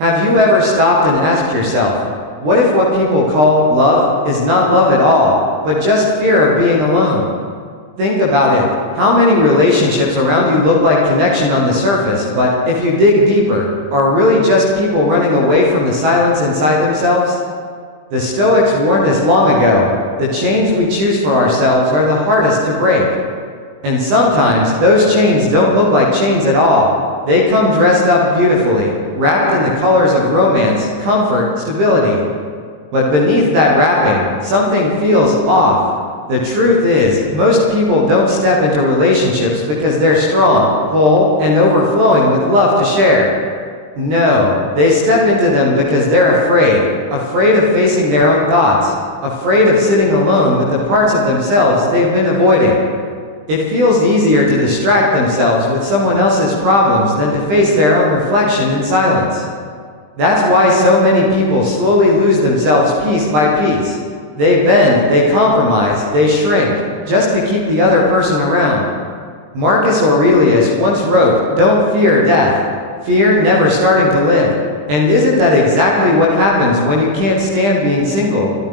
Have you ever stopped and asked yourself, what if what people call love is not love at all, but just fear of being alone? Think about it. How many relationships around you look like connection on the surface, but if you dig deeper, are really just people running away from the silence inside themselves? The Stoics warned us long ago, the chains we choose for ourselves are the hardest to break. And sometimes, those chains don't look like chains at all. They come dressed up beautifully, wrapped in the colors of romance, comfort, stability. But beneath that wrapping, something feels off. The truth is, most people don't step into relationships because they're strong, whole, and overflowing with love to share. No, they step into them because they're afraid of facing their own thoughts, afraid of sitting alone with the parts of themselves they've been avoiding. It feels easier to distract themselves with someone else's problems than to face their own reflection in silence. That's why so many people slowly lose themselves piece by piece. They bend, they compromise, they shrink, just to keep the other person around. Marcus Aurelius once wrote, "Don't fear death. Fear never starting to live." And isn't that exactly what happens when you can't stand being single?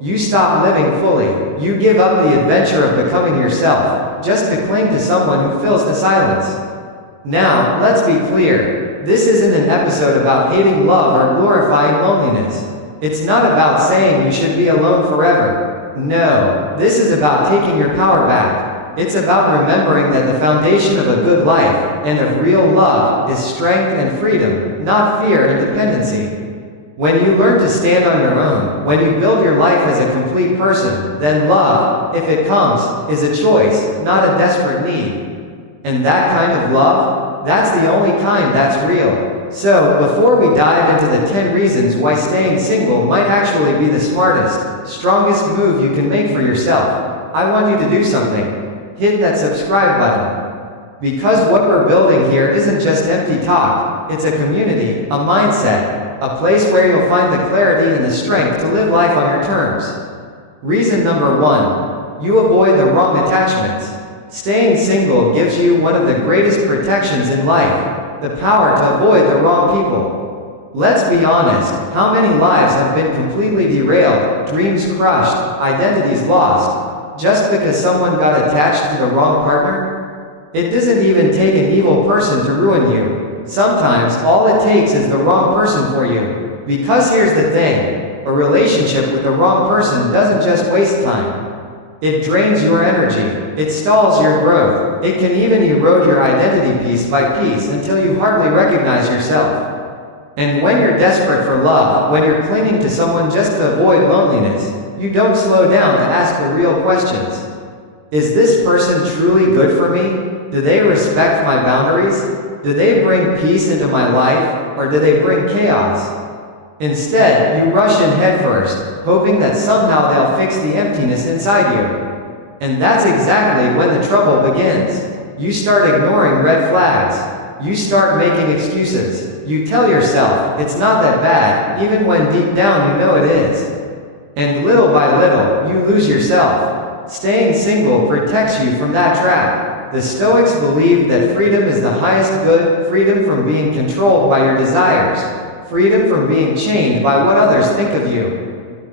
You stop living fully. You give up the adventure of becoming yourself, just to cling to someone who fills the silence. Now, let's be clear. This isn't an episode about hating love or glorifying loneliness. It's not about saying you should be alone forever. No, this is about taking your power back. It's about remembering that the foundation of a good life, and of real love, is strength and freedom, not fear and dependency. When you learn to stand on your own, when you build your life as a complete person, then love, if it comes, is a choice, not a desperate need. And that kind of love, that's the only kind that's real. So, before we dive into the 10 reasons why staying single might actually be the smartest, strongest move you can make for yourself, I want you to do something. Hit that subscribe button. Because what we're building here isn't just empty talk, it's a community, a mindset, a place where you'll find the clarity and the strength to live life on your terms. Reason number 1. You avoid the wrong attachments. Staying single gives you one of the greatest protections in life, the power to avoid the wrong people. Let's be honest, how many lives have been completely derailed, dreams crushed, identities lost, just because someone got attached to the wrong partner? It doesn't even take an evil person to ruin you. Sometimes, all it takes is the wrong person for you. Because here's the thing, a relationship with the wrong person doesn't just waste time. It drains your energy. It stalls your growth. It can even erode your identity piece by piece until you hardly recognize yourself. And when you're desperate for love, when you're clinging to someone just to avoid loneliness, you don't slow down to ask the real questions. Is this person truly good for me? Do they respect my boundaries? Do they bring peace into my life, or do they bring chaos? Instead, you rush in headfirst, hoping that somehow they'll fix the emptiness inside you. And that's exactly when the trouble begins. You start ignoring red flags. You start making excuses. You tell yourself, it's not that bad, even when deep down you know it is. And little by little, you lose yourself. Staying single protects you from that trap. The Stoics believed that freedom is the highest good, freedom from being controlled by your desires, freedom from being chained by what others think of you.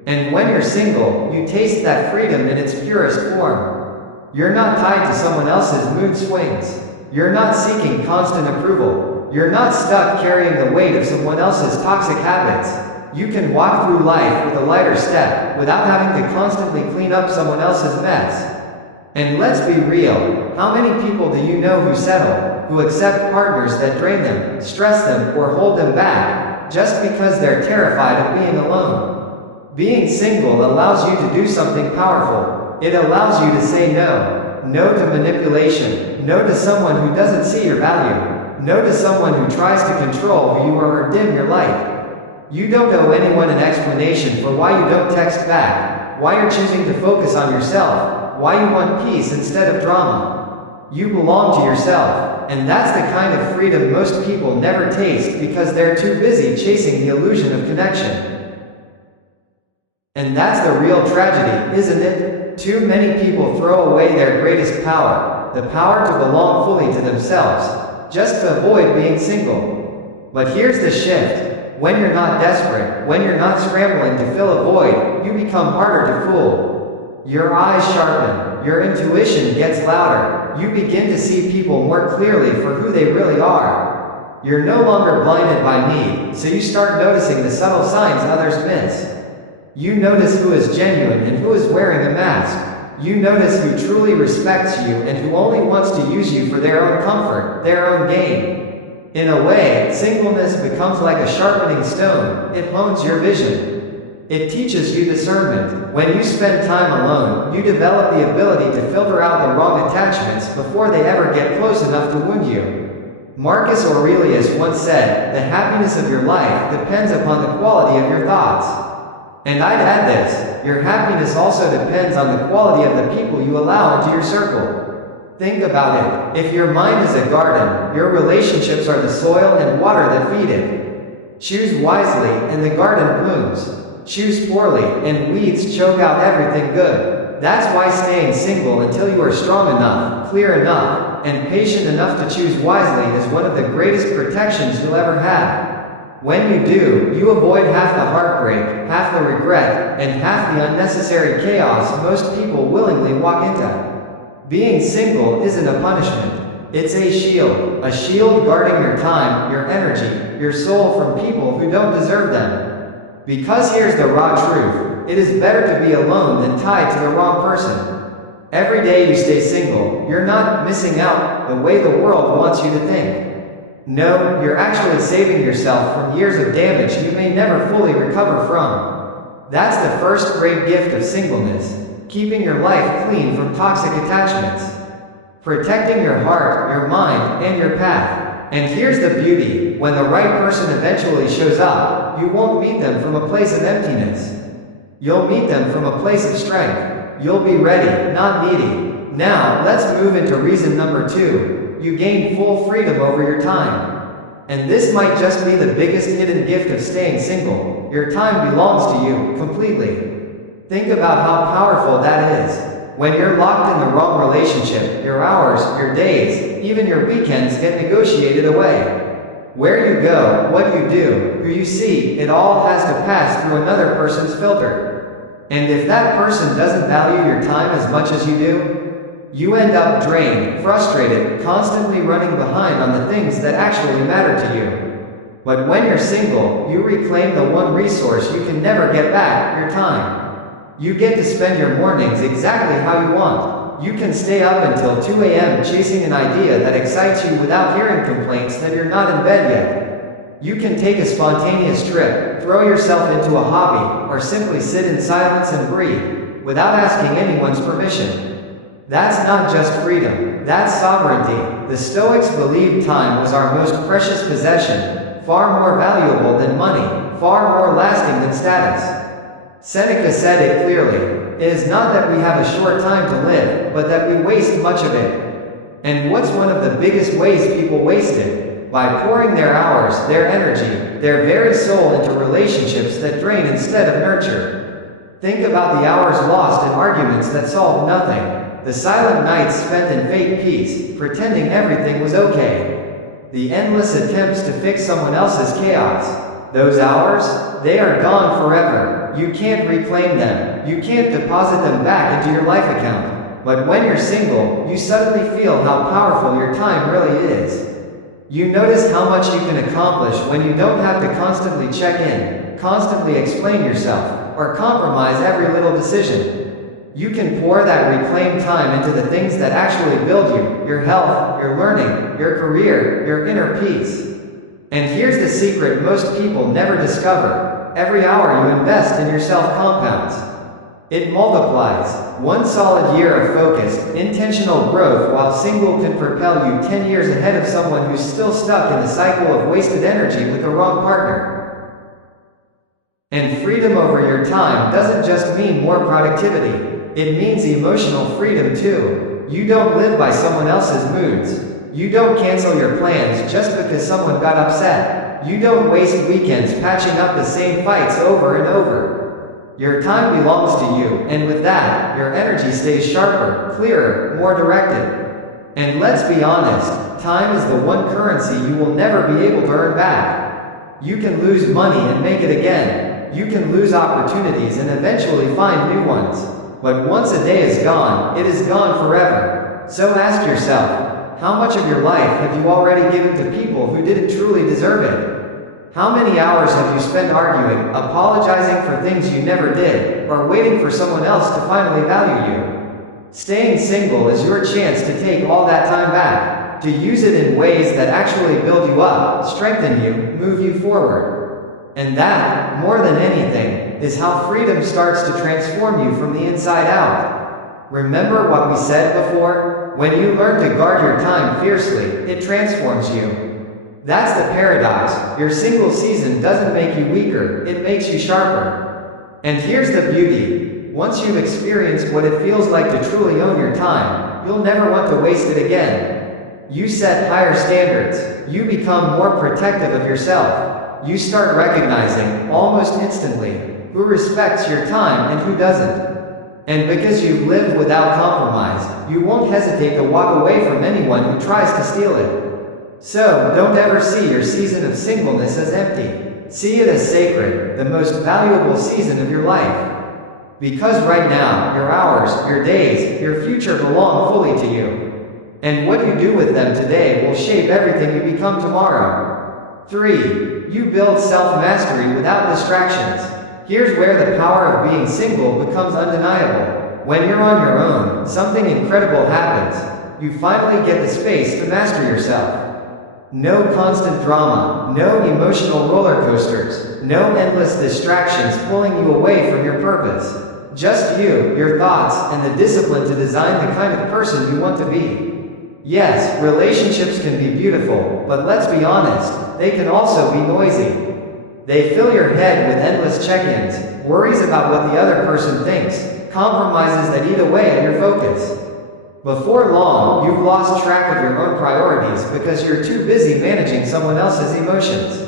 And when you're single, you taste that freedom in its purest form. You're not tied to someone else's mood swings. You're not seeking constant approval. You're not stuck carrying the weight of someone else's toxic habits. You can walk through life with a lighter step, without having to constantly clean up someone else's mess. And let's be real, how many people do you know who settle, who accept partners that drain them, stress them, or hold them back, just because they're terrified of being alone? Being single allows you to do something powerful. It allows you to say no. No to manipulation. No to someone who doesn't see your value. No to someone who tries to control who you are or dim your light. You don't owe anyone an explanation for why you don't text back, why you're choosing to focus on yourself, why you want peace instead of drama. You belong to yourself, and that's the kind of freedom most people never taste because they're too busy chasing the illusion of connection. And that's the real tragedy, isn't it? Too many people throw away their greatest power, the power to belong fully to themselves, just to avoid being single. But here's the shift. When you're not desperate, when you're not scrambling to fill a void, you become harder to fool. Your eyes sharpen, your intuition gets louder, you begin to see people more clearly for who they really are. You're no longer blinded by need, so you start noticing the subtle signs others miss. You notice who is genuine and who is wearing a mask. You notice who truly respects you and who only wants to use you for their own comfort, their own gain. In a way, singleness becomes like a sharpening stone. It hones your vision. It teaches you discernment. When you spend time alone, you develop the ability to filter out the wrong attachments before they ever get close enough to wound you. Marcus Aurelius once said, "The happiness of your life depends upon the quality of your thoughts." And I'd add this, your happiness also depends on the quality of the people you allow into your circle. Think about it. If your mind is a garden, your relationships are the soil and water that feed it. Choose wisely, and the garden blooms. Choose poorly, and weeds choke out everything good. That's why staying single until you are strong enough, clear enough, and patient enough to choose wisely is one of the greatest protections you'll ever have. When you do, you avoid half the heartbreak, half the regret, and half the unnecessary chaos most people willingly walk into. Being single isn't a punishment. It's a shield guarding your time, your energy, your soul from people who don't deserve them. Because here's the raw truth, it is better to be alone than tied to the wrong person. Every day you stay single, you're not missing out the way the world wants you to think. No, you're actually saving yourself from years of damage you may never fully recover from. That's the first great gift of singleness, keeping your life clean from toxic attachments. Protecting your heart, your mind, and your path. And here's the beauty, when the right person eventually shows up, you won't meet them from a place of emptiness. You'll meet them from a place of strength. You'll be ready, not needy. Now, let's move into reason number 2. You gain full freedom over your time. And this might just be the biggest hidden gift of staying single. Your time belongs to you, completely. Think about how powerful that is. When you're locked in the wrong relationship, your hours, your days, even your weekends get negotiated away. Where you go, what you do, who you see, it all has to pass through another person's filter. And if that person doesn't value your time as much as you do, you end up drained, frustrated, constantly running behind on the things that actually matter to you. But when you're single, you reclaim the one resource you can never get back, your time. You get to spend your mornings exactly how you want. You can stay up until 2 a.m. chasing an idea that excites you without hearing complaints that you're not in bed yet. You can take a spontaneous trip, throw yourself into a hobby, or simply sit in silence and breathe, without asking anyone's permission. That's not just freedom, that's sovereignty. The Stoics believed time was our most precious possession, far more valuable than money, far more lasting than status. Seneca said it clearly, it is not that we have a short time to live, but that we waste much of it. And what's one of the biggest ways people waste it? By pouring their hours, their energy, their very soul into relationships that drain instead of nurture. Think about the hours lost in arguments that solved nothing. The silent nights spent in fake peace, pretending everything was okay. The endless attempts to fix someone else's chaos. Those hours? They are gone forever. You can't reclaim them. You can't deposit them back into your life account. But when you're single, you suddenly feel how powerful your time really is. You notice how much you can accomplish when you don't have to constantly check in, constantly explain yourself, or compromise every little decision. You can pour that reclaimed time into the things that actually build you, your health, your learning, your career, your inner peace. And here's the secret most people never discover. Every hour you invest in yourself compounds. It multiplies. One solid year of focused, intentional growth while single can propel you 10 years ahead of someone who's still stuck in the cycle of wasted energy with the wrong partner. And freedom over your time doesn't just mean more productivity. It means emotional freedom too. You don't live by someone else's moods. You don't cancel your plans just because someone got upset. You don't waste weekends patching up the same fights over and over. Your time belongs to you, and with that, your energy stays sharper, clearer, more directed. And let's be honest, time is the one currency you will never be able to earn back. You can lose money and make it again. You can lose opportunities and eventually find new ones. But once a day is gone, it is gone forever. So ask yourself, how much of your life have you already given to people who didn't truly deserve it? How many hours have you spent arguing, apologizing for things you never did, or waiting for someone else to finally value you? Staying single is your chance to take all that time back, to use it in ways that actually build you up, strengthen you, move you forward. And that, more than anything, is how freedom starts to transform you from the inside out. Remember what we said before? When you learn to guard your time fiercely, it transforms you. That's the paradox. Your single season doesn't make you weaker, it makes you sharper. And here's the beauty. Once you've experienced what it feels like to truly own your time, you'll never want to waste it again. You set higher standards. You become more protective of yourself. You start recognizing, almost instantly, who respects your time and who doesn't. And because you've lived without compromise, you won't hesitate to walk away from anyone who tries to steal it. So, don't ever see your season of singleness as empty. See it as sacred, the most valuable season of your life. Because right now, your hours, your days, your future belong fully to you. And what you do with them today will shape everything you become tomorrow. 3. You build self-mastery without distractions. Here's where the power of being single becomes undeniable. When you're on your own, something incredible happens. You finally get the space to master yourself. No constant drama, no emotional roller coasters, no endless distractions pulling you away from your purpose. Just you, your thoughts, and the discipline to design the kind of person you want to be. Yes, relationships can be beautiful, but let's be honest, they can also be noisy. They fill your head with endless check-ins, worries about what the other person thinks, compromises that eat away at your focus. Before long, you've lost track of your own priorities because you're too busy managing someone else's emotions.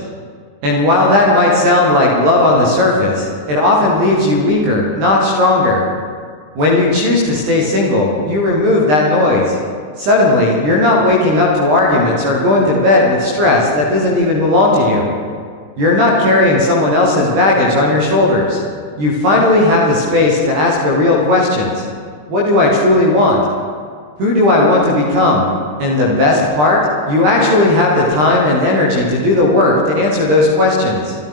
And while that might sound like love on the surface, it often leaves you weaker, not stronger. When you choose to stay single, you remove that noise. Suddenly, you're not waking up to arguments or going to bed with stress that doesn't even belong to you. You're not carrying someone else's baggage on your shoulders. You finally have the space to ask the real questions. What do I truly want? Who do I want to become? And the best part? You actually have the time and energy to do the work to answer those questions.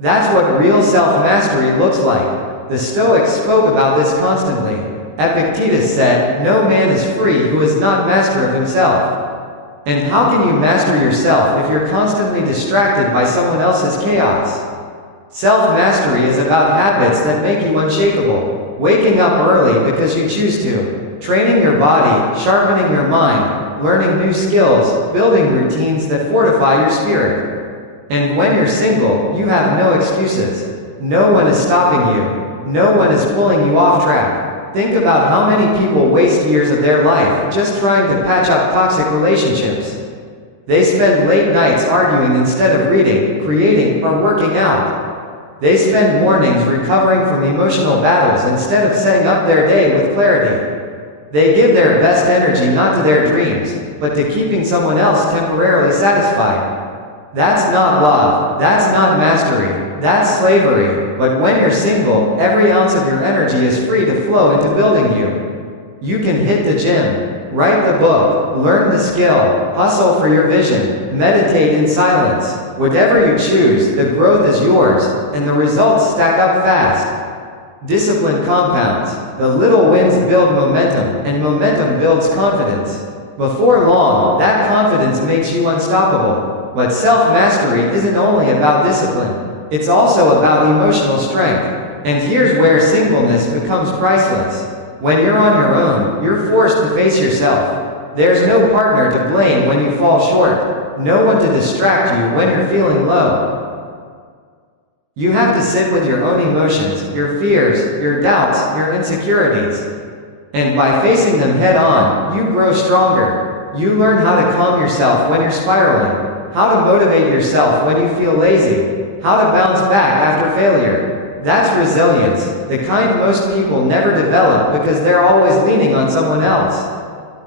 That's what real self-mastery looks like. The Stoics spoke about this constantly. Epictetus said, "No man is free who is not master of himself." And how can you master yourself if you're constantly distracted by someone else's chaos? Self-mastery is about habits that make you unshakable. Waking up early because you choose to. Training your body, sharpening your mind, learning new skills, building routines that fortify your spirit. And when you're single, you have no excuses. No one is stopping you. No one is pulling you off track. Think about how many people waste years of their life just trying to patch up toxic relationships. They spend late nights arguing instead of reading, creating, or working out. They spend mornings recovering from emotional battles instead of setting up their day with clarity. They give their best energy not to their dreams, but to keeping someone else temporarily satisfied. That's not love, that's not mastery, that's slavery. But when you're single, every ounce of your energy is free to flow into building you. You can hit the gym, write the book, learn the skill, hustle for your vision, meditate in silence. Whatever you choose, the growth is yours, and the results stack up fast. Discipline compounds. The little wins build momentum, and momentum builds confidence. Before long, that confidence makes you unstoppable. But self-mastery isn't only about discipline. It's also about emotional strength. And here's where singleness becomes priceless. When you're on your own, you're forced to face yourself. There's no partner to blame when you fall short. No one to distract you when you're feeling low. You have to sit with your own emotions, your fears, your doubts, your insecurities. And by facing them head on, you grow stronger. You learn how to calm yourself when you're spiraling, how to motivate yourself when you feel lazy, how to bounce back after failure. That's resilience, the kind most people never develop because they're always leaning on someone else.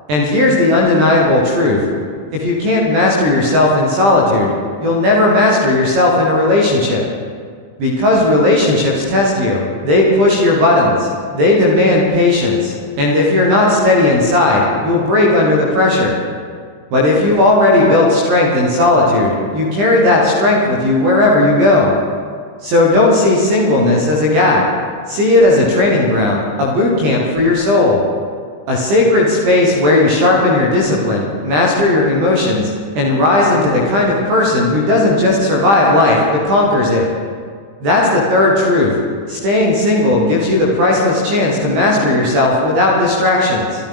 And here's the undeniable truth. If you can't master yourself in solitude, you'll never master yourself in a relationship. Because relationships test you, they push your buttons, they demand patience, and if you're not steady inside, you'll break under the pressure. But if you've already built strength in solitude, you carry that strength with you wherever you go. So don't see singleness as a gap. See it as a training ground, a boot camp for your soul. A sacred space where you sharpen your discipline, master your emotions, and rise into the kind of person who doesn't just survive life but conquers it. That's the third truth. Staying single gives you the priceless chance to master yourself without distractions.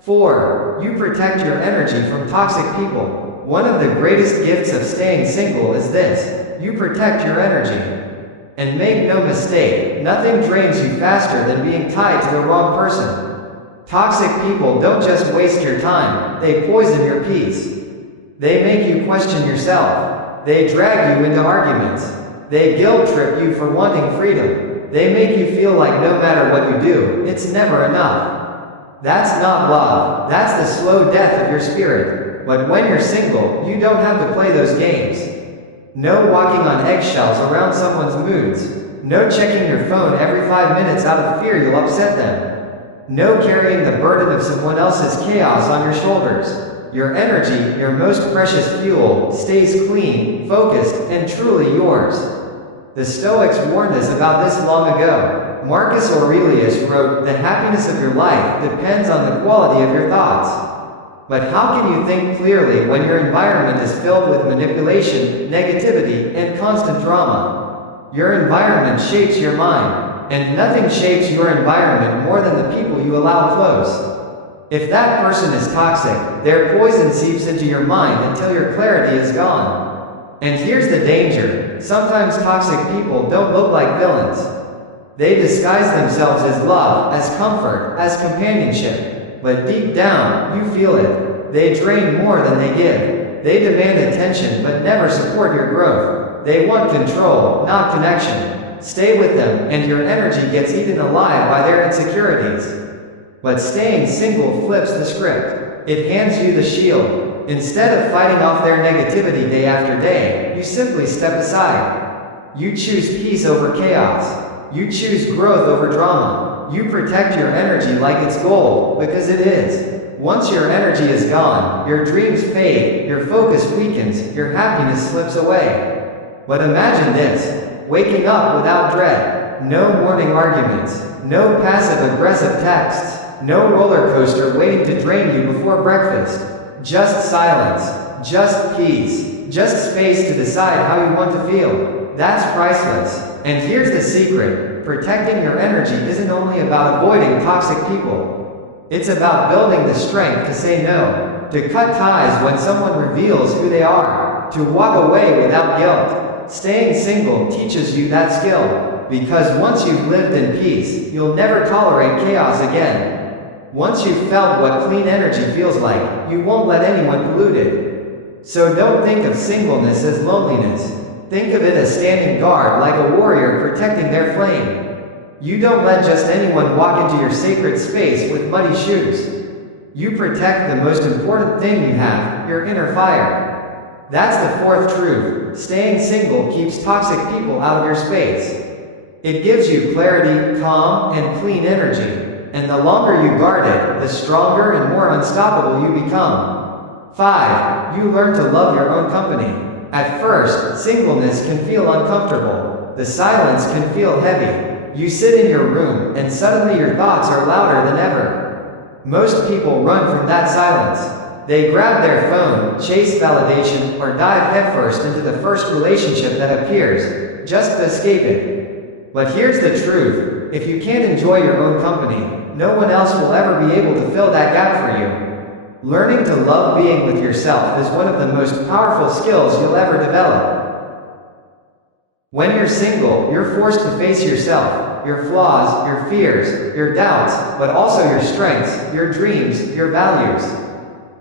4. You protect your energy from toxic people. One of the greatest gifts of staying single is this: you protect your energy. And make no mistake, nothing drains you faster than being tied to the wrong person. Toxic people don't just waste your time, they poison your peace. They make you question yourself. They drag you into arguments. They guilt trip you for wanting freedom. They make you feel like no matter what you do, it's never enough. That's not love, that's the slow death of your spirit. But when you're single, you don't have to play those games. No walking on eggshells around someone's moods. No checking your phone every 5 minutes out of fear you'll upset them. No carrying the burden of someone else's chaos on your shoulders. Your energy, your most precious fuel, stays clean, focused, and truly yours. The Stoics warned us about this long ago. Marcus Aurelius wrote, "The happiness of your life depends on the quality of your thoughts." But how can you think clearly when your environment is filled with manipulation, negativity, and constant drama? Your environment shapes your mind, and nothing shapes your environment more than the people you allow close. If that person is toxic, their poison seeps into your mind until your clarity is gone. And here's the danger: sometimes toxic people don't look like villains. They disguise themselves as love, as comfort, as companionship. But deep down, you feel it. They drain more than they give. They demand attention but never support your growth. They want control, not connection. Stay with them, and your energy gets eaten alive by their insecurities. But staying single flips the script. It hands you the shield. Instead of fighting off their negativity day after day, you simply step aside. You choose peace over chaos. You choose growth over drama. You protect your energy like it's gold, because it is. Once your energy is gone, your dreams fade, your focus weakens, your happiness slips away. But imagine this: waking up without dread. No morning arguments. No passive-aggressive texts. No roller coaster waiting to drain you before breakfast. Just silence. Just peace. Just space to decide how you want to feel. That's priceless. And here's the secret: protecting your energy isn't only about avoiding toxic people. It's about building the strength to say no, to cut ties when someone reveals who they are, to walk away without guilt. Staying single teaches you that skill, because once you've lived in peace, you'll never tolerate chaos again. Once you've felt what clean energy feels like, you won't let anyone pollute it. So don't think of singleness as loneliness. Think of it as standing guard like a warrior protecting their flame. You don't let just anyone walk into your sacred space with muddy shoes. You protect the most important thing you have, your inner fire. That's the fourth truth. Staying single keeps toxic people out of your space. It gives you clarity, calm, and clean energy. And the longer you guard it, the stronger and more unstoppable you become. 5. You learn to love your own company. At first, singleness can feel uncomfortable. The silence can feel heavy. You sit in your room, and suddenly your thoughts are louder than ever. Most people run from that silence. They grab their phone, chase validation, or dive headfirst into the first relationship that appears, just to escape it. But here's the truth: if you can't enjoy your own company, no one else will ever be able to fill that gap for you. Learning to love being with yourself is one of the most powerful skills you'll ever develop. When you're single, you're forced to face yourself, your flaws, your fears, your doubts, but also your strengths, your dreams, your values.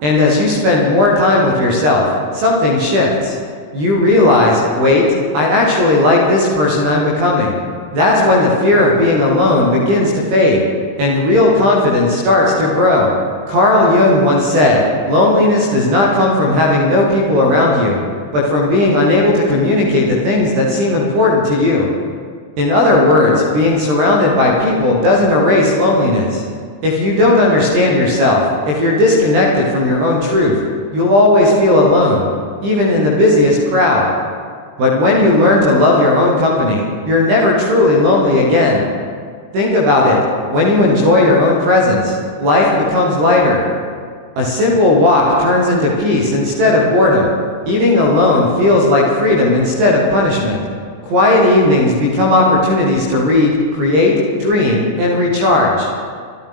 And as you spend more time with yourself, something shifts. You realize, wait, I actually like this person I'm becoming. That's when the fear of being alone begins to fade, and real confidence starts to grow. Carl Jung once said, "Loneliness does not come from having no people around you. but from being unable to communicate the things that seem important to you. In other words, being surrounded by people doesn't erase loneliness. If you don't understand yourself, if you're disconnected from your own truth, you'll always feel alone, even in the busiest crowd. But when you learn to love your own company, you're never truly lonely again. Think about it. When you enjoy your own presence, life becomes lighter. A simple walk turns into peace instead of boredom. Eating alone feels like freedom instead of punishment. Quiet evenings become opportunities to read, create, dream, and recharge.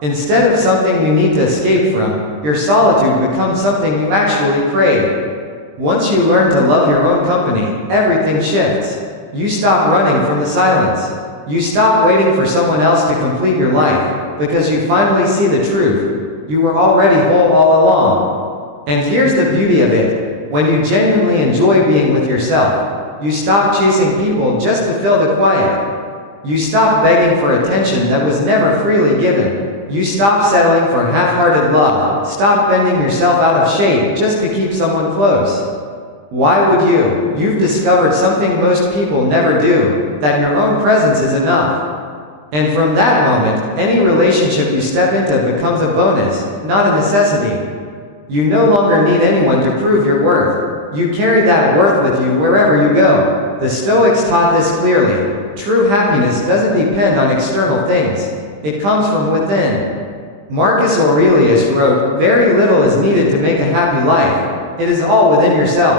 Instead of something you need to escape from, your solitude becomes something you actually crave. Once you learn to love your own company, everything shifts. You stop running from the silence. You stop waiting for someone else to complete your life, because you finally see the truth. You were already whole all along. And here's the beauty of it. When you genuinely enjoy being with yourself, you stop chasing people just to fill the quiet. You stop begging for attention that was never freely given. You stop settling for half-hearted love. Stop bending yourself out of shape just to keep someone close. Why would you? You've discovered something most people never do, that your own presence is enough. And from that moment, any relationship you step into becomes a bonus, not a necessity. You no longer need anyone to prove your worth. You carry that worth with you wherever you go. The Stoics taught this clearly. True happiness doesn't depend on external things. It comes from within. Marcus Aurelius wrote, "Very little is needed to make a happy life. It is all within yourself."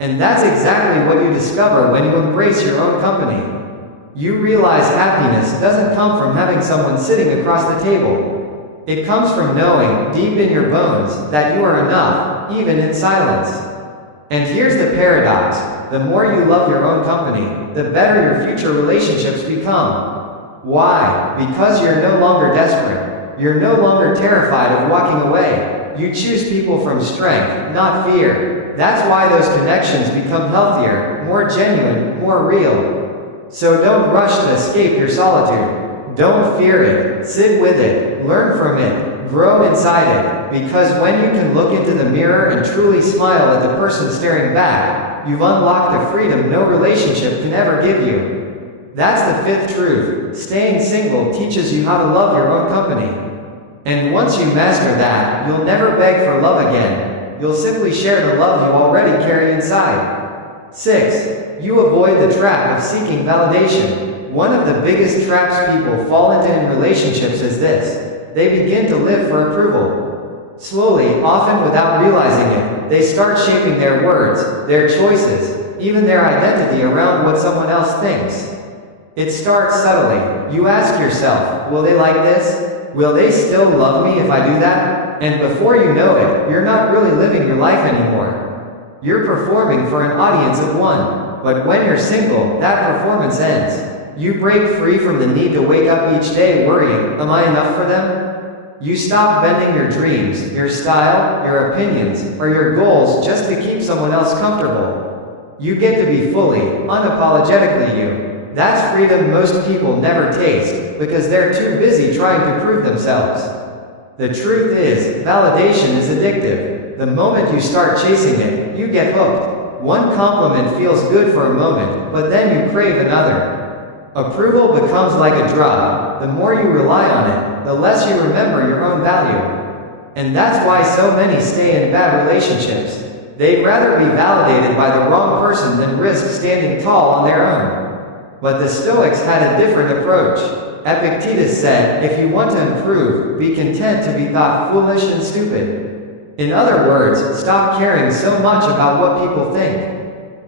And that's exactly what you discover when you embrace your own company. You realize happiness doesn't come from having someone sitting across the table. It comes from knowing, deep in your bones, that you are enough, even in silence. And here's the paradox. The more you love your own company, the better your future relationships become. Why? Because you're no longer desperate. You're no longer terrified of walking away. You choose people from strength, not fear. That's why those connections become healthier, more genuine, more real. So don't rush to escape your solitude. Don't fear it. Sit with it. Learn from it. Grow inside it. Because when you can look into the mirror and truly smile at the person staring back, you've unlocked the freedom no relationship can ever give you. That's the fifth truth. Staying single teaches you how to love your own company. And once you master that, you'll never beg for love again. You'll simply share the love you already carry inside. 6. You avoid the trap of seeking validation. One of the biggest traps people fall into in relationships is this. They begin to live for approval. Slowly, often without realizing it, they start shaping their words, their choices, even their identity around what someone else thinks. It starts subtly. You ask yourself, will they like this? Will they still love me if I do that? And before you know it, you're not really living your life anymore. You're performing for an audience of one. But when you're single, that performance ends. You break free from the need to wake up each day worrying, am I enough for them? You stop bending your dreams, your style, your opinions, or your goals just to keep someone else comfortable. You get to be fully, unapologetically you. That's freedom most people never taste, because they're too busy trying to prove themselves. The truth is, validation is addictive. The moment you start chasing it, you get hooked. One compliment feels good for a moment, but then you crave another. Approval becomes like a drug. The more you rely on it, the less you remember your own value. And that's why so many stay in bad relationships. They'd rather be validated by the wrong person than risk standing tall on their own. But the Stoics had a different approach. Epictetus said, if you want to improve, be content to be thought foolish and stupid. In other words, stop caring so much about what people think.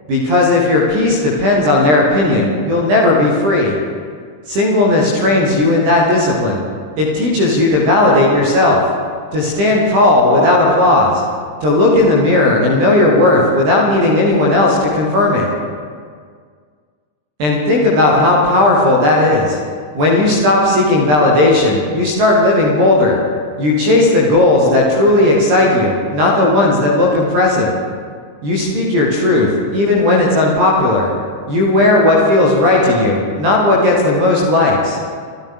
Because if your peace depends on their opinion, you'll never be free. Singleness trains you in that discipline. It teaches you to validate yourself, to stand tall without applause, to look in the mirror and know your worth without needing anyone else to confirm it. And think about how powerful that is. When you stop seeking validation, you start living bolder. You chase the goals that truly excite you, not the ones that look impressive. You speak your truth, even when it's unpopular. You wear what feels right to you, not what gets the most likes.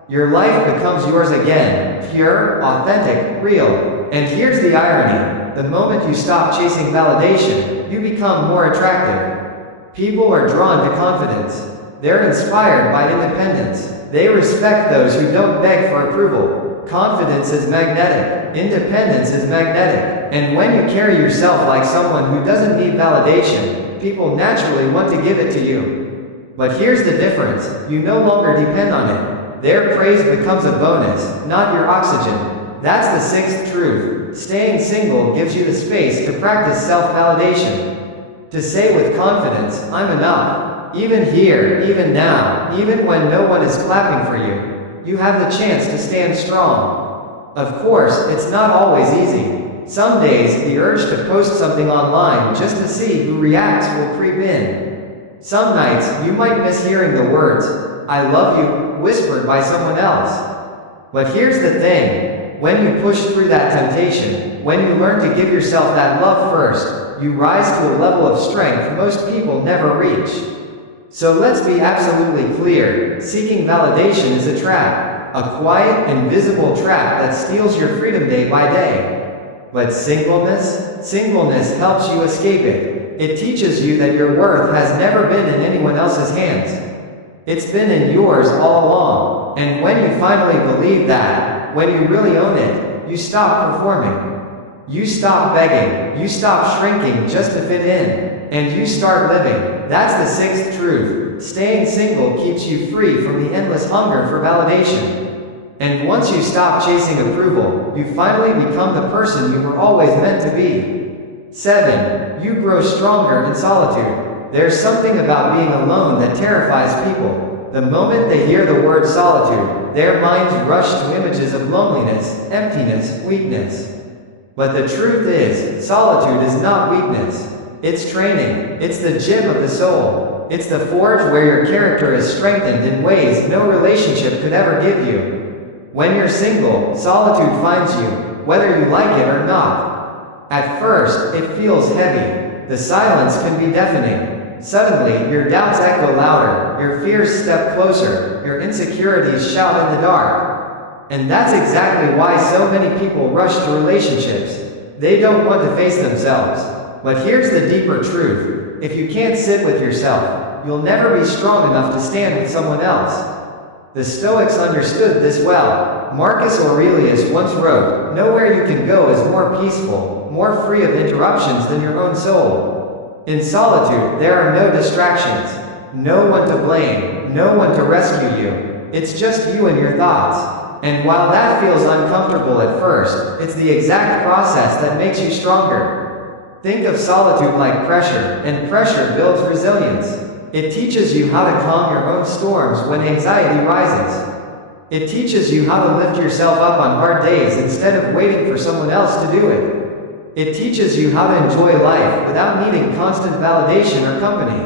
Your life becomes yours again, pure, authentic, real. And here's the irony. The moment you stop chasing validation, you become more attractive. People are drawn to confidence. They're inspired by independence. They respect those who don't beg for approval. Confidence is magnetic. Independence is magnetic. And when you carry yourself like someone who doesn't need validation, people naturally want to give it to you. But here's the difference. You no longer depend on it. Their praise becomes a bonus, not your oxygen. That's the sixth truth. Staying single gives you the space to practice self-validation. To say with confidence, I'm enough. Even here, even now, even when no one is clapping for you, you have the chance to stand strong. Of course, it's not always easy. Some days, the urge to post something online just to see who reacts will creep in. Some nights, you might miss hearing the words, I love you, whispered by someone else. But here's the thing. When you push through that temptation, when you learn to give yourself that love first, you rise to a level of strength most people never reach. So let's be absolutely clear, seeking validation is a trap, a quiet, invisible trap that steals your freedom day by day. But singleness helps you escape it. It teaches you that your worth has never been in anyone else's hands. It's been in yours all along. And when you finally believe that, when you really own it, you stop performing. You stop begging, you stop shrinking just to fit in, and you start living. That's the sixth truth. Staying single keeps you free from the endless hunger for validation. And once you stop chasing approval, you finally become the person you were always meant to be. 7. You grow stronger in solitude. There's something about being alone that terrifies people. The moment they hear the word solitude, their minds rush to images of loneliness, emptiness, weakness. But the truth is, solitude is not weakness. It's training. It's the gym of the soul. It's the forge where your character is strengthened in ways no relationship could ever give you. When you're single, solitude finds you, whether you like it or not. At first, it feels heavy. The silence can be deafening. Suddenly, your doubts echo louder, your fears step closer, your insecurities shout in the dark. And that's exactly why so many people rush to relationships. They don't want to face themselves. But here's the deeper truth. If you can't sit with yourself, you'll never be strong enough to stand with someone else. The Stoics understood this well. Marcus Aurelius once wrote, "Nowhere you can go is more peaceful, more free of interruptions than your own soul." In solitude, there are no distractions, no one to blame, no one to rescue you. It's just you and your thoughts. And while that feels uncomfortable at first, it's the exact process that makes you stronger. Think of solitude like pressure, and pressure builds resilience. It teaches you how to calm your own storms when anxiety rises. It teaches you how to lift yourself up on hard days instead of waiting for someone else to do it. It teaches you how to enjoy life without needing constant validation or company.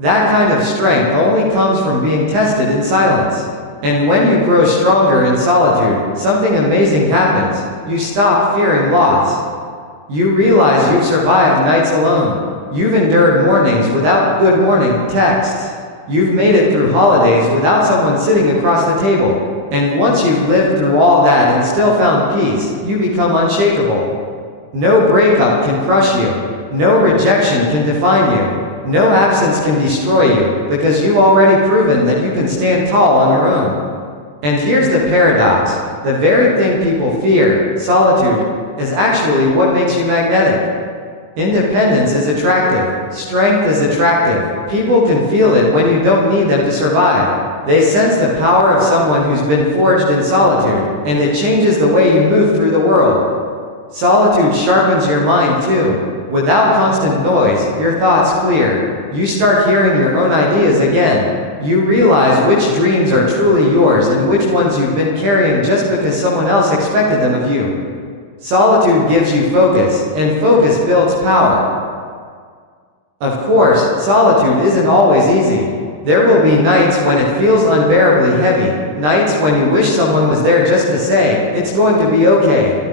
That kind of strength only comes from being tested in silence. And when you grow stronger in solitude, something amazing happens. You stop fearing loss. You realize you've survived nights alone. You've endured mornings without good morning texts. You've made it through holidays without someone sitting across the table. And once you've lived through all that and still found peace, you become unshakable. No breakup can crush you. No rejection can define you. No absence can destroy you, because you've already proven that you can stand tall on your own. And here's the paradox. The very thing people fear, solitude, is actually what makes you magnetic. Independence is attractive. Strength is attractive. People can feel it when you don't need them to survive. They sense the power of someone who's been forged in solitude, and it changes the way you move through the world. Solitude sharpens your mind too. Without constant noise, your thoughts clear. You start hearing your own ideas again. You realize which dreams are truly yours and which ones you've been carrying just because someone else expected them of you. Solitude gives you focus, and focus builds power. Of course, solitude isn't always easy. There will be nights when it feels unbearably heavy, nights when you wish someone was there just to say, it's going to be okay.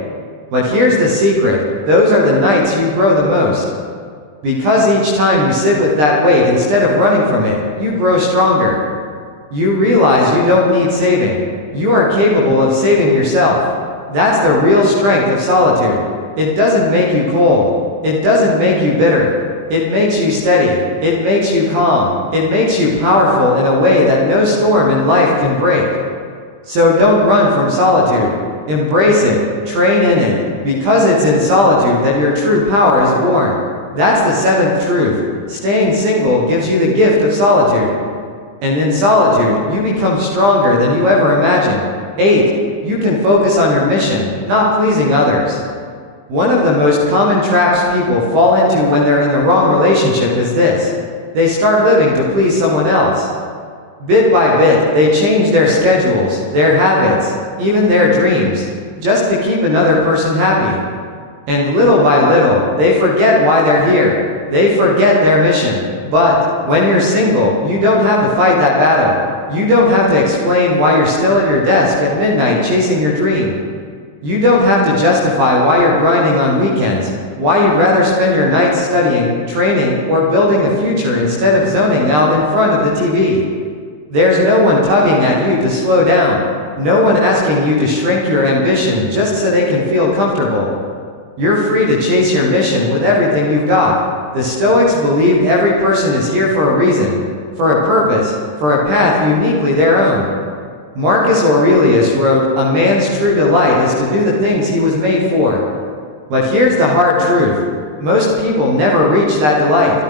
But here's the secret, those are the nights you grow the most. Because each time you sit with that weight instead of running from it, you grow stronger. You realize you don't need saving. You are capable of saving yourself. That's the real strength of solitude. It doesn't make you cold. It doesn't make you bitter. It makes you steady. It makes you calm. It makes you powerful in a way that no storm in life can break. So don't run from solitude. Embrace it. Train in it. Because it's in solitude that your true power is born. That's the seventh truth. Staying single gives you the gift of solitude. And in solitude, you become stronger than you ever imagined. 8. You can focus on your mission, not pleasing others. One of the most common traps people fall into when they're in the wrong relationship is this. They start living to please someone else. Bit by bit, they change their schedules, their habits, even their dreams, just to keep another person happy. And little by little, they forget why they're here. They forget their mission. But when you're single, you don't have to fight that battle. You don't have to explain why you're still at your desk at midnight chasing your dream. You don't have to justify why you're grinding on weekends, why you'd rather spend your nights studying, training, or building a future instead of zoning out in front of the TV. There's no one tugging at you to slow down. No one asking you to shrink your ambition just so they can feel comfortable. You're free to chase your mission with everything you've got. The Stoics believed every person is here for a reason, for a purpose, for a path uniquely their own. Marcus Aurelius wrote, "A man's true delight is to do the things he was made for." But here's the hard truth. Most people never reach that delight.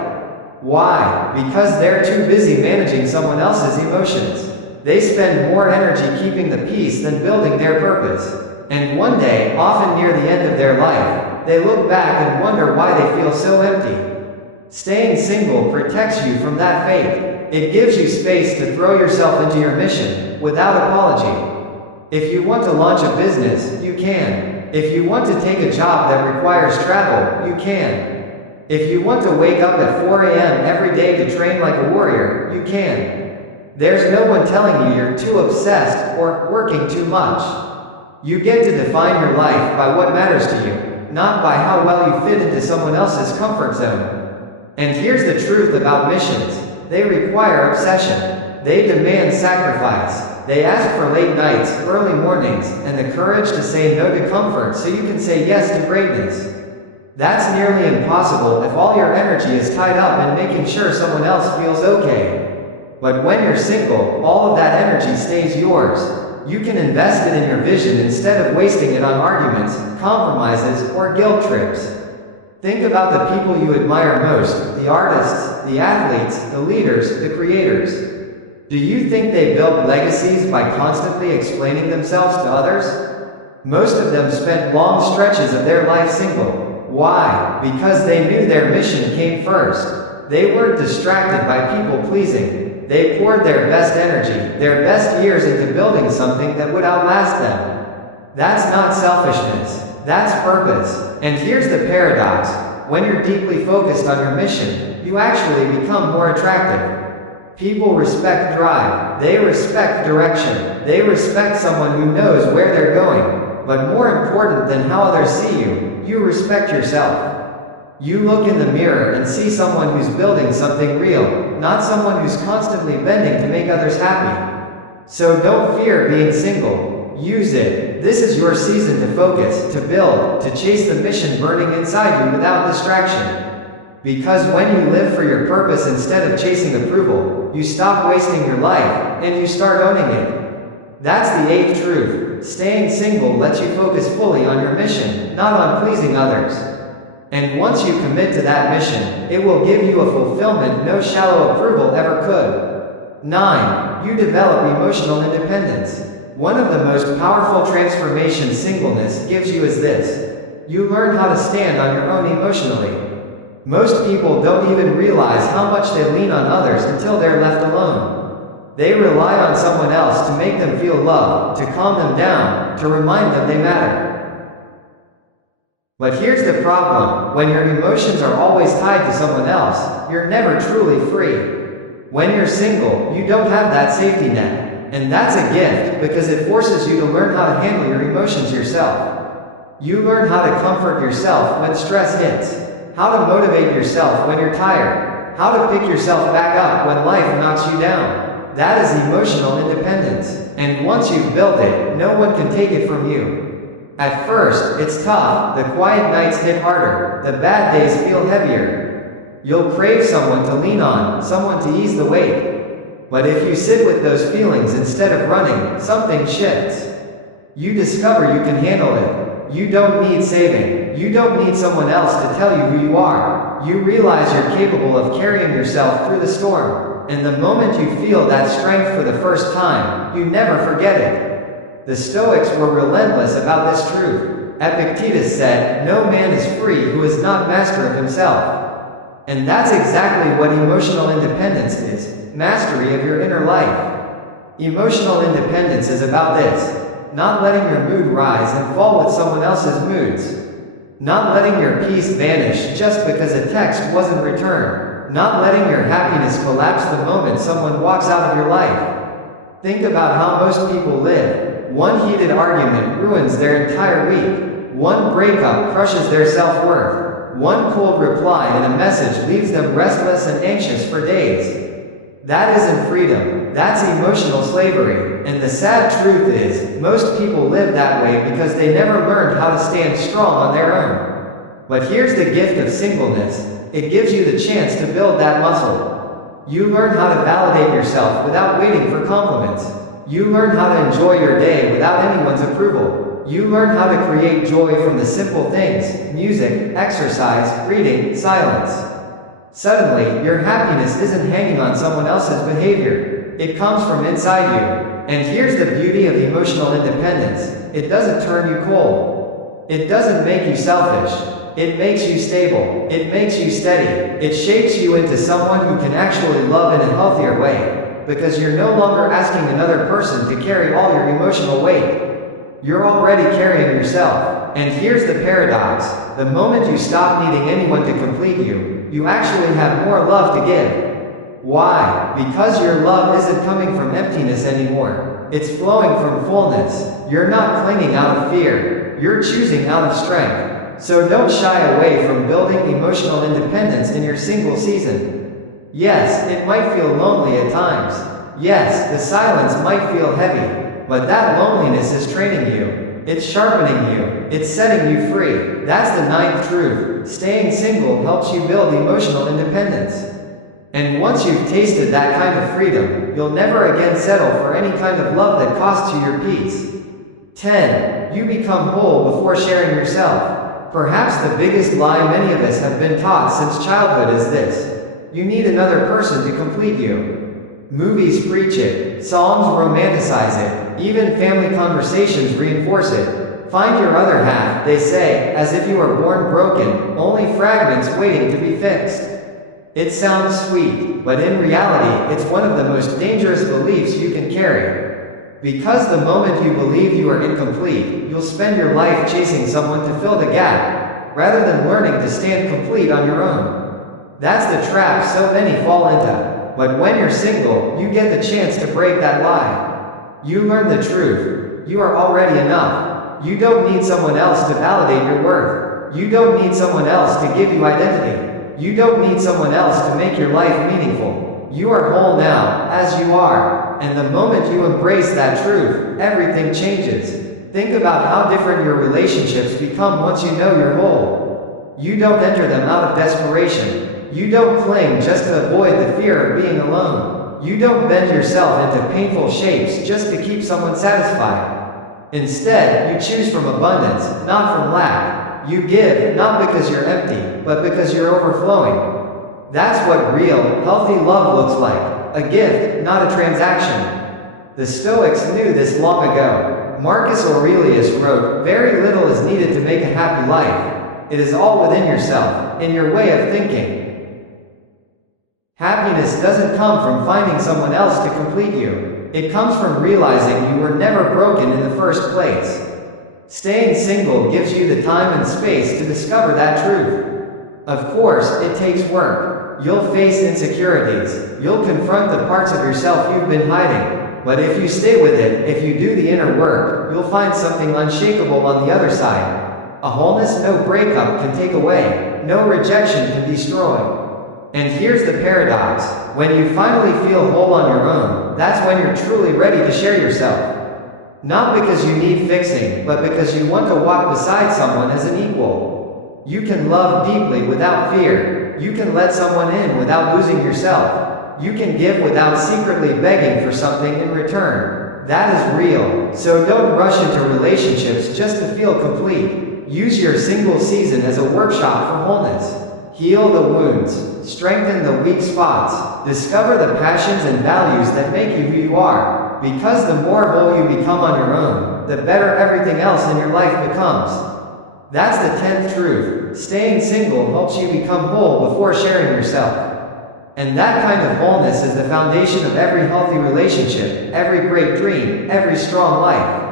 Why? Because they're too busy managing someone else's emotions. They spend more energy keeping the peace than building their purpose. And one day, often near the end of their life, they look back and wonder why they feel so empty. Staying single protects you from that fate. It gives you space to throw yourself into your mission, without apology. If you want to launch a business, you can. If you want to take a job that requires travel, you can. If you want to wake up at 4 a.m. every day to train like a warrior, you can. There's no one telling you you're too obsessed or working too much. You get to define your life by what matters to you, not by how well you fit into someone else's comfort zone. And here's the truth about missions. They require obsession. They demand sacrifice. They ask for late nights, early mornings, and the courage to say no to comfort so you can say yes to greatness. That's nearly impossible if all your energy is tied up in making sure someone else feels okay. But when you're single, all of that energy stays yours. You can invest it in your vision instead of wasting it on arguments, compromises, or guilt trips. Think about the people you admire most, the artists, the athletes, the leaders, the creators. Do you think they built legacies by constantly explaining themselves to others? Most of them spent long stretches of their life single. Why? Because they knew their mission came first. They weren't distracted by people pleasing. They poured their best energy, their best years into building something that would outlast them. That's not selfishness. That's purpose. And here's the paradox. When you're deeply focused on your mission, you actually become more attractive. People respect drive. They respect direction. They respect someone who knows where they're going. But more important than how others see you, you respect yourself. You look in the mirror and see someone who's building something real, not someone who's constantly bending to make others happy. So don't fear being single. Use it. This is your season to focus, to build, to chase the mission burning inside you without distraction. Because when you live for your purpose instead of chasing approval, you stop wasting your life, and you start owning it. That's the 8th truth. Staying single lets you focus fully on your mission, not on pleasing others. And once you commit to that mission, it will give you a fulfillment no shallow approval ever could. 9. You develop emotional independence. One of the most powerful transformations singleness gives you is this. You learn how to stand on your own emotionally. Most people don't even realize how much they lean on others until they're left alone. They rely on someone else to make them feel loved, to calm them down, to remind them they matter. But here's the problem. When your emotions are always tied to someone else, you're never truly free. When you're single, you don't have that safety net. And that's a gift, because it forces you to learn how to handle your emotions yourself. You learn how to comfort yourself when stress hits, how to motivate yourself when you're tired, how to pick yourself back up when life knocks you down. That is emotional independence. And once you've built it, no one can take it from you. At first, it's tough, the quiet nights hit harder, the bad days feel heavier. You'll crave someone to lean on, someone to ease the weight. But if you sit with those feelings instead of running, something shifts. You discover you can handle it. You don't need saving. You don't need someone else to tell you who you are. You realize you're capable of carrying yourself through the storm. And the moment you feel that strength for the first time, you never forget it. The Stoics were relentless about this truth. Epictetus said, "No man is free who is not master of himself." And that's exactly what emotional independence is, mastery of your inner life. Emotional independence is about this: not letting your mood rise and fall with someone else's moods. Not letting your peace vanish just because a text wasn't returned. Not letting your happiness collapse the moment someone walks out of your life. Think about how most people live. One heated argument ruins their entire week. One breakup crushes their self-worth. One cold reply in a message leaves them restless and anxious for days. That isn't freedom, that's emotional slavery. And the sad truth is, most people live that way because they never learned how to stand strong on their own. But here's the gift of singleness: it gives you the chance to build that muscle. You learn how to validate yourself without waiting for compliments. You learn how to enjoy your day without anyone's approval. You learn how to create joy from the simple things: music, exercise, reading, silence. Suddenly, your happiness isn't hanging on someone else's behavior. It comes from inside you. And here's the beauty of emotional independence: it doesn't turn you cold. It doesn't make you selfish. It makes you stable. It makes you steady. It shapes you into someone who can actually love in a healthier way. Because you're no longer asking another person to carry all your emotional weight. You're already carrying yourself. And here's the paradox: the moment you stop needing anyone to complete you, you actually have more love to give. Why? Because your love isn't coming from emptiness anymore. It's flowing from fullness. You're not clinging out of fear. You're choosing out of strength. So don't shy away from building emotional independence in your single season. Yes, it might feel lonely at times. Yes, the silence might feel heavy. But that loneliness is training you. It's sharpening you. It's setting you free. That's the ninth truth. Staying single helps you build emotional independence. And once you've tasted that kind of freedom, you'll never again settle for any kind of love that costs you your peace. 10. You become whole before sharing yourself. Perhaps the biggest lie many of us have been taught since childhood is this: you need another person to complete you. Movies preach it, songs romanticize it, even family conversations reinforce it. Find your other half, they say, as if you were born broken, only fragments waiting to be fixed. It sounds sweet, but in reality, it's one of the most dangerous beliefs you can carry. Because the moment you believe you are incomplete, you'll spend your life chasing someone to fill the gap, rather than learning to stand complete on your own. That's the trap so many fall into. But when you're single, you get the chance to break that lie. You learn the truth. You are already enough. You don't need someone else to validate your worth. You don't need someone else to give you identity. You don't need someone else to make your life meaningful. You are whole now, as you are. And the moment you embrace that truth, everything changes. Think about how different your relationships become once you know you're whole. You don't enter them out of desperation. You don't cling just to avoid the fear of being alone. You don't bend yourself into painful shapes just to keep someone satisfied. Instead, you choose from abundance, not from lack. You give, not because you're empty, but because you're overflowing. That's what real, healthy love looks like: a gift, not a transaction. The Stoics knew this long ago. Marcus Aurelius wrote, "Very little is needed to make a happy life. It is all within yourself, in your way of thinking." Happiness doesn't come from finding someone else to complete you. It comes from realizing you were never broken in the first place. Staying single gives you the time and space to discover that truth. Of course, it takes work. You'll face insecurities. You'll confront the parts of yourself you've been hiding. But if you stay with it, if you do the inner work, you'll find something unshakable on the other side. A wholeness no breakup can take away, no rejection can destroy. And here's the paradox: when you finally feel whole on your own, that's when you're truly ready to share yourself. Not because you need fixing, but because you want to walk beside someone as an equal. You can love deeply without fear. You can let someone in without losing yourself. You can give without secretly begging for something in return. That is real. So don't rush into relationships just to feel complete. Use your single season as a workshop for wholeness. Heal the wounds. Strengthen the weak spots. Discover the passions and values that make you who you are. Because the more whole you become on your own, the better everything else in your life becomes. That's the 10th truth. Staying single helps you become whole before sharing yourself. And that kind of wholeness is the foundation of every healthy relationship, every great dream, every strong life.